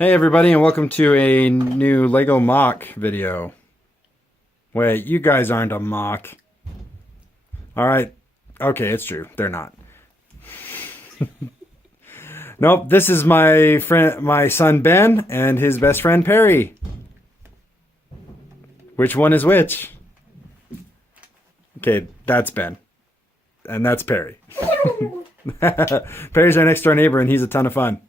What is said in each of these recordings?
Hey everybody, and welcome to a new Lego mock video. Wait, you guys aren't a mock. Alright, okay, it's true, they're not. Nope, this is my son Ben and his best friend Perry. Which one is which? Okay, that's Ben. And that's Perry. Perry's our next door neighbor and he's a ton of fun.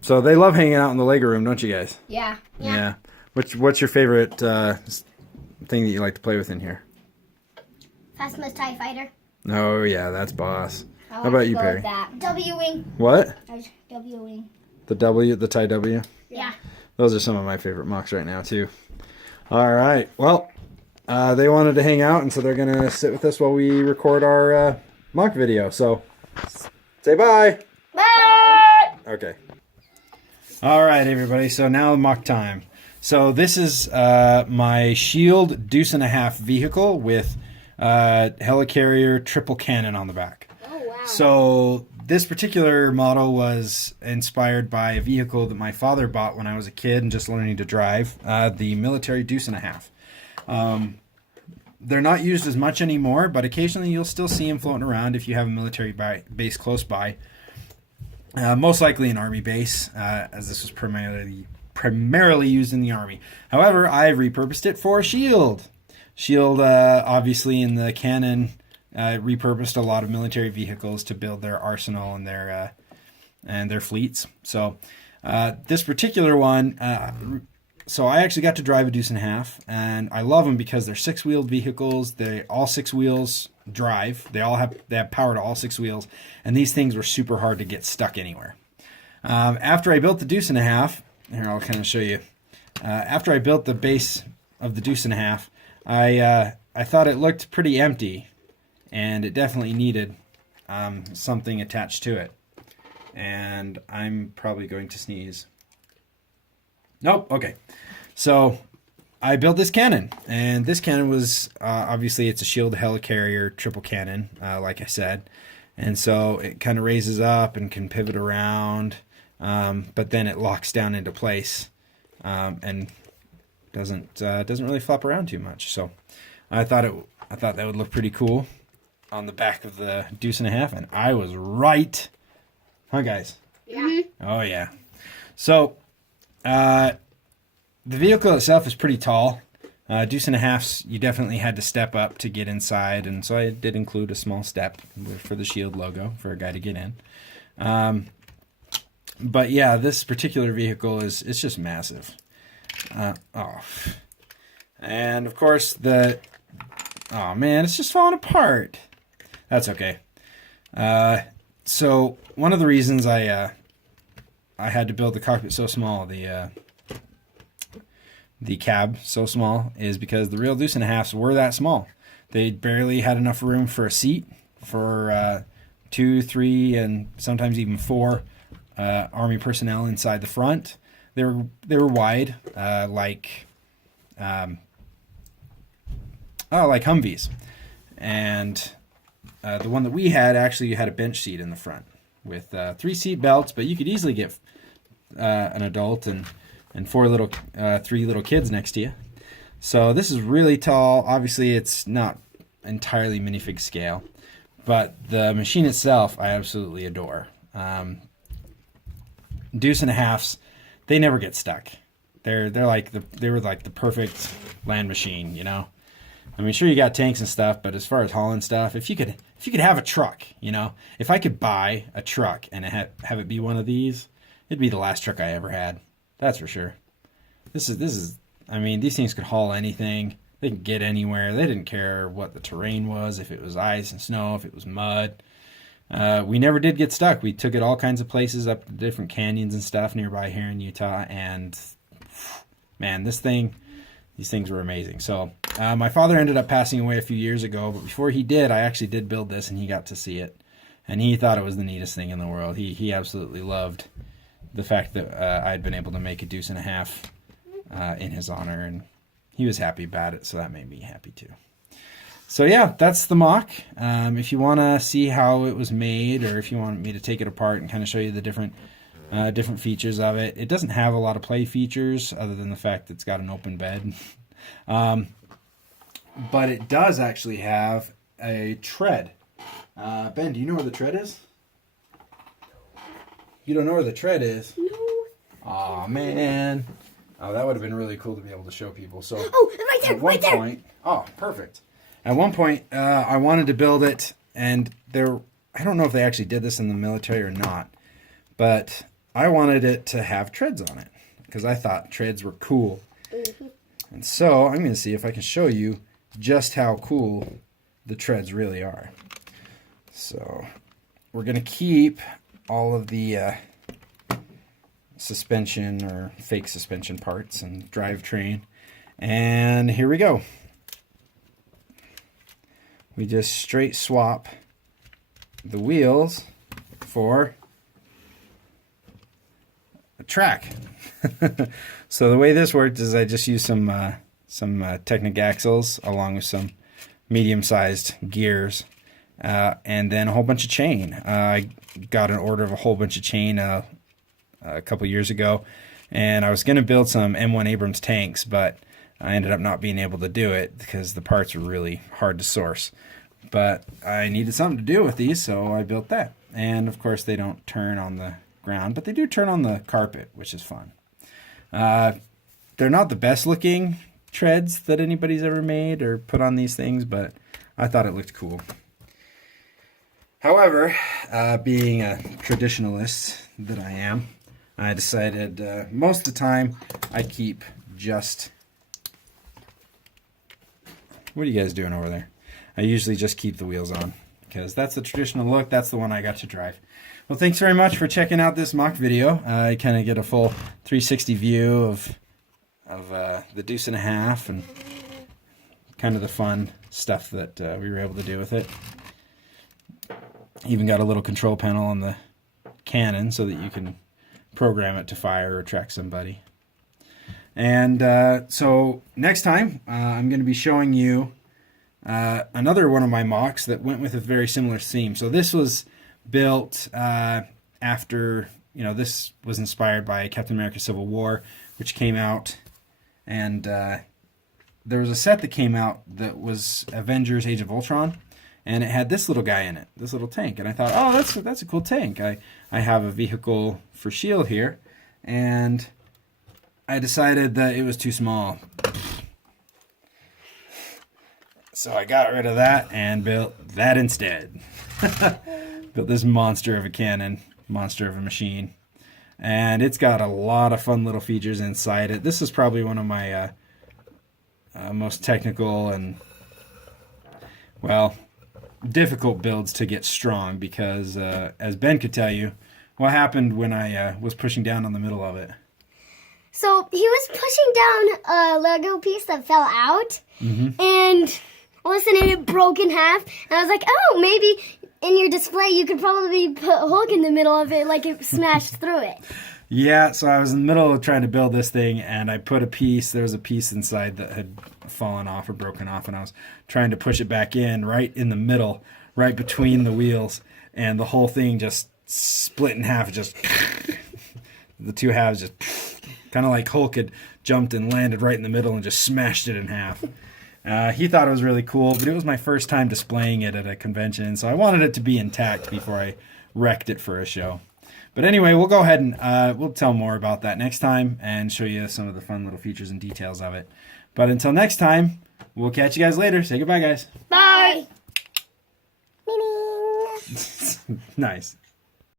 So they love hanging out in the Lego room, don't you guys? Yeah. Yeah. What's your favorite thing that you like to play with in here? Fastmost TIE Fighter. Oh yeah, that's boss. How about you, Perry? W-wing. What? W-wing. The TIE W? Yeah. Those are some of my favorite mocks right now too. All right. Well, they wanted to hang out, and so they're gonna sit with us while we record our mock video. So, say bye. Bye. Okay. All right, everybody. So now mock time. So this is my Shield Deuce and a half vehicle with helicarrier triple cannon on the back. Oh wow. So this particular model was inspired by a vehicle that my father bought when I was a kid and just learning to drive, the military Deuce and a half. They're not used as much anymore, but occasionally you'll still see them floating around if you have a military base close by. Most likely an army base, as this was primarily used in the army. However, I've repurposed it for Shield. Shield, obviously, in the canon, repurposed a lot of military vehicles to build their arsenal and their fleets. So this particular one, so I actually got to drive a Deuce and a half, and I love them because they're six-wheeled vehicles. All six wheels drive. They have power to all six wheels, and these things were super hard to get stuck anywhere. After I built the Deuce and a half, here I'll kind of show you. After I built the base of the Deuce and a half, I thought it looked pretty empty, and it definitely needed something attached to it. And I'm probably going to sneeze. Nope. Okay. So I built this cannon, and this cannon was obviously it's a Shield helicarrier triple cannon, like I said, and so it kind of raises up and can pivot around, but then it locks down into place and doesn't really flop around too much. So I thought that would look pretty cool on the back of the Deuce and a half, and I was right, huh, guys? Yeah. Oh yeah. So. The vehicle itself is pretty tall. Deuce and a halfs, you definitely had to step up to get inside, and so I did include a small step for the Shield logo for a guy to get in. But yeah, this particular vehicle it's just massive. And of course oh man, it's just falling apart. That's okay. So one of the reasons I had to build the cockpit so small, the cab so small, is because the real Deuce and a halves were that small. They barely had enough room for a seat for 2, 3, and sometimes even 4 Army personnel inside the front. They were wide, like Humvees, and the one that we had actually had a bench seat in the front with 3 seat belts, but you could easily get an adult and 3 little kids next to you. So this is really tall. Obviously, it's not entirely minifig scale, but the machine itself I absolutely adore. Deuce and a halves, they never get stuck. They were like the perfect land machine, you know. I mean, sure, you got tanks and stuff, but as far as hauling stuff, if you could have a truck, you know, if I could buy a truck and have it be one of these, it'd be the last truck I ever had. That's for sure. This is. I mean, these things could haul anything. They could get anywhere. They didn't care what the terrain was, if it was ice and snow, if it was mud. We never did get stuck. We took it all kinds of places, up to different canyons and stuff nearby here in Utah, and man, these things were amazing. So my father ended up passing away a few years ago, but before he did, I actually did build this, and he got to see it, and he thought it was the neatest thing in the world. He absolutely loved the fact that I had been able to make a Deuce and a half in his honor, and he was happy about it, so that made me happy too. So yeah, that's the mock. If you want to see how it was made, or if you want me to take it apart and kind of show you the different different features of it. It doesn't have a lot of play features other than the fact that it's got an open bed. But it does actually have a tread. Ben, do you know where the tread is? You don't know where the tread is? No. Aw, man. Oh, that would have been really cool to be able to show people. So, Oh, right there, at one right there. point, oh, perfect. At one point, I wanted to build it, and I don't know if they actually did this in the military or not, but I wanted it to have treads on it because I thought treads were cool. Mm-hmm. And so I'm going to see if I can show you just how cool the treads really are. So we're going to keep all of the suspension or fake suspension parts and drivetrain. And here we go. We just straight swap the wheels for a track. So the way this worked is I just used some Technic axles along with some medium-sized gears and then a whole bunch of chain. I got an order of a whole bunch of chain a couple years ago, and I was going to build some M1 Abrams tanks, but I ended up not being able to do it because the parts were really hard to source. But I needed something to do with these, so I built that. And of course they don't turn on the ground, but they do turn on the carpet, which is fun. They're not the best looking treads that anybody's ever made or put on these things, but I thought it looked cool. However, being a traditionalist that I am, I decided most of the time I keep just... What are you guys doing over there? I usually just keep the wheels on because that's the traditional look. That's the one I got to drive. Well, thanks very much for checking out this mock video. I kind of get a full 360 view of the Deuce and a half and kind of the fun stuff that we were able to do with it. Even got a little control panel on the cannon so that you can program it to fire or track somebody. And so next time I'm going to be showing you another one of my mocks that went with a very similar theme. So this was built after, this was inspired by Captain America Civil War, which came out, and there was a set that came out that was Avengers Age of Ultron, and it had this little guy in it, this little tank, and I thought, oh, that's a cool tank. I have a vehicle for S.H.I.E.L.D. here, and I decided that it was too small. So I got rid of that and built that instead. Built this monster of a cannon, monster of a machine. And it's got a lot of fun little features inside it. This is probably one of my most technical and, well, difficult builds to get strong because, as Ben could tell you, what happened when I was pushing down on the middle of it? So he was pushing down a Lego piece that fell out, and all of a sudden it broke in half. And I was like, oh, maybe in your display you could probably put Hulk in the middle of it, like it smashed through it. Yeah, so I was in the middle of trying to build this thing, and I put there was a piece inside that had fallen off or broken off, and I was trying to push it back in right in the middle, right between the wheels, and the whole thing just split in half, just the two halves just kind of like Hulk had jumped and landed right in the middle and just smashed it in half. He thought it was really cool, but it was my first time displaying it at a convention, so I wanted it to be intact before I wrecked it for a show. But anyway, we'll go ahead and we'll tell more about that next time and show you some of the fun little features and details of it. But until next time, we'll catch you guys later. Say goodbye, guys. Bye. Nice.